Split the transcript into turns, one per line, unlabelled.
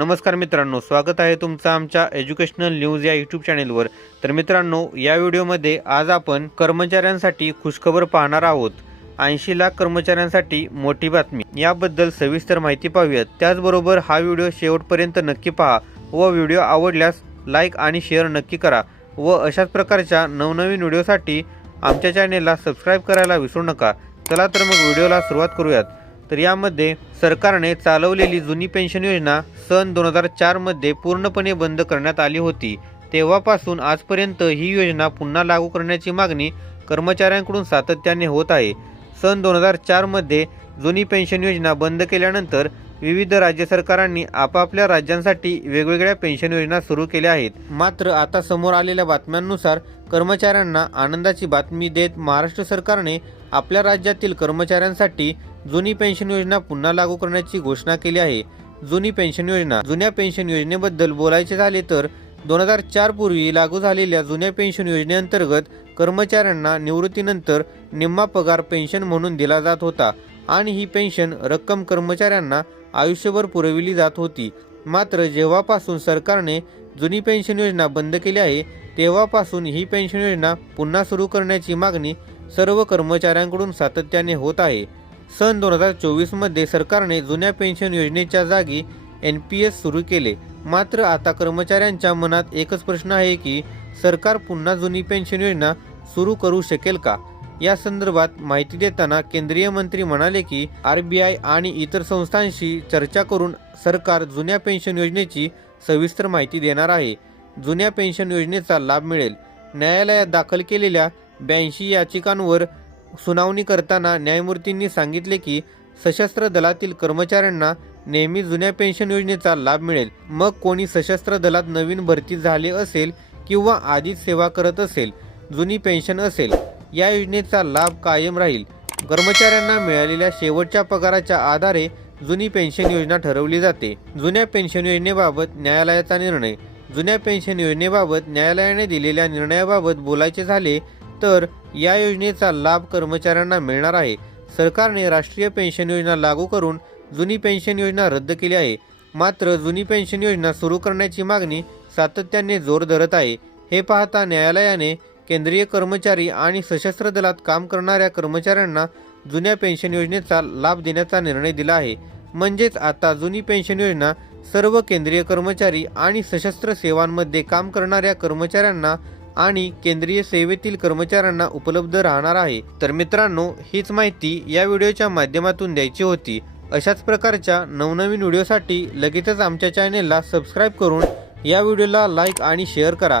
नमस्कार मित्रांनो स्वागत आहे तुमचं आमच्या एज्युकेशनल न्यूज या यूट्यूब चॅनेलवर. तर मित्रांनो या व्हिडिओमध्ये आज आपण कर्मचाऱ्यांसाठी खुशखबर पाहणार आहोत. ऐंशी लाख कर्मचाऱ्यांसाठी मोठी बातमी. याबद्दल सविस्तर माहिती पाहूयात. त्याचबरोबर हा व्हिडिओ शेवटपर्यंत नक्की पहा व व्हिडिओ आवडल्यास लाईक आणि शेअर नक्की करा व अशाच प्रकारच्या नवनवीन व्हिडिओसाठी आमच्या चॅनेलला सबस्क्राईब करायला विसरू नका. चला तर मग व्हिडिओला सुरुवात करूयात. तर यामध्ये सरकारने चालवलेली जुनी पेन्शन योजना सन दोन हजार चारमध्ये पूर्णपणे बंद करण्यात आली होती. तेव्हापासून आजपर्यंत ही योजना पुन्हा लागू करण्याची मागणी कर्मचाऱ्यांकडून सातत्याने होत आहे. सन दोन हजार चारमध्ये जुनी पेन्शन योजना बंद केल्यानंतर विविध राज्य सरकारांनी आपापल्या राज्यांसाठी वेगवेगळ्या पेन्शन योजना सुरू केल्या आहेत. मात्र आता समोर आलेल्या बातम्यांनुसार कर्मचाऱ्यांना आनंदाची बातमी देत महाराष्ट्र सरकारने आपल्या राज्यातील कर्मचाऱ्यांसाठी जुनी पेन्शन योजना पुन्हा लागू करण्याची घोषणा केली आहे. जुनी पेन्शन योजना जुन्या पेन्शन योजनेबद्दल बोलायचे झाले तर दोन हजार चार पूर्वी लागू झालेल्या जुन्या पेन्शन योजनेअंतर्गत कर्मचाऱ्यांना निवृत्तीनंतर निम्मा पगार पेन्शन म्हणून दिला जात होता आणि ही पेन्शन रक्कम कर्मचाऱ्यांना आयुष्यभर पुरविली जात होती. मात्र जेव्हापासून सरकारने जुनी पेन्शन योजना बंद केली आहे तेव्हापासून ही पेन्शन योजना पुन्हा सुरू करण्याची मागणी सर्व कर्मचाऱ्यांकडून सातत्याने होत आहे. सन दोन हजार चोवीसमध्ये सरकारने जुन्या पेन्शन योजनेच्या जागी एन पी एस सुरू केले. मात्र आता कर्मचाऱ्यांच्या मनात एकच प्रश्न आहे की सरकार पुन्हा जुनी पेन्शन योजना सुरू करू शकेल का? या संदर्भात माहिती देताना केंद्रीय मंत्री म्हणाले की आर बी आय आणि इतर संस्थांशी चर्चा करून सरकार जुन्या पेन्शन योजनेची सविस्तर माहिती देणार आहे. जुन्या पेन्शन योजनेचा लाभ मिळेल. न्यायालयात दाखल केलेल्या ब्याऐंशी याचिकांवर सुनावणी करताना न्यायमूर्तींनी सांगितले की सशस्त्र दलातील कर्मचाऱ्यांना नेहमी जुन्या पेन्शन योजनेचा लाभ मिळेल. मग कोणी सशस्त्र दलात नवीन भरती झाले असेल किंवा आधीच सेवा करत असेल जुनी पेन्शन असेल. या योजनेचा लाभ कायम राहील. कर्मचाऱ्यांना मिळालेल्या शेवटच्या पगाराच्या आधारे जुनी पेन्शन योजना ठरवली जाते. जुन्या पेन्शन योजनेबाबत न्यायालयाचा निर्णय. जुन्या पेन्शन योजनेबाबत न्यायालयाने दिलेल्या निर्णयाबाबत बोलायचे झाले तर या योजनेचा लाभ कर्मचाऱ्यांना मिळणार आहे. सरकारने राष्ट्रीय पेन्शन योजना लागू करून जुनी पेन्शन योजना रद्द केली आहे. मात्र जुनी पेन्शन योजना सुरू करण्याची मागणी सातत्याने जोर धरत आहे. हे पाहता न्यायालयाने केंद्रीय कर्मचारी आणि सशस्त्र दलात काम करणाऱ्या कर्मचाऱ्यांना जुन्या पेन्शन योजनेचा लाभ देण्याचा निर्णय दिला आहे. म्हणजेच आता जुनी पेन्शन योजना सर्व केंद्रीय कर्मचारी आणि सशस्त्र सेवांमध्ये काम करणाऱ्या कर्मचाऱ्यांना आणि केंद्रीय सेवेतील कर्मचाऱ्यांना उपलब्ध राहणार आहे. तर मित्रांनो हीच माहिती या व्हिडिओच्या माध्यमातून द्यायची होती. अशाच प्रकारच्या नवनवीन व्हिडिओसाठी लगेचच आमच्या चॅनेलला सबस्क्राईब करून या व्हिडिओला लाईक आणि शेअर करा.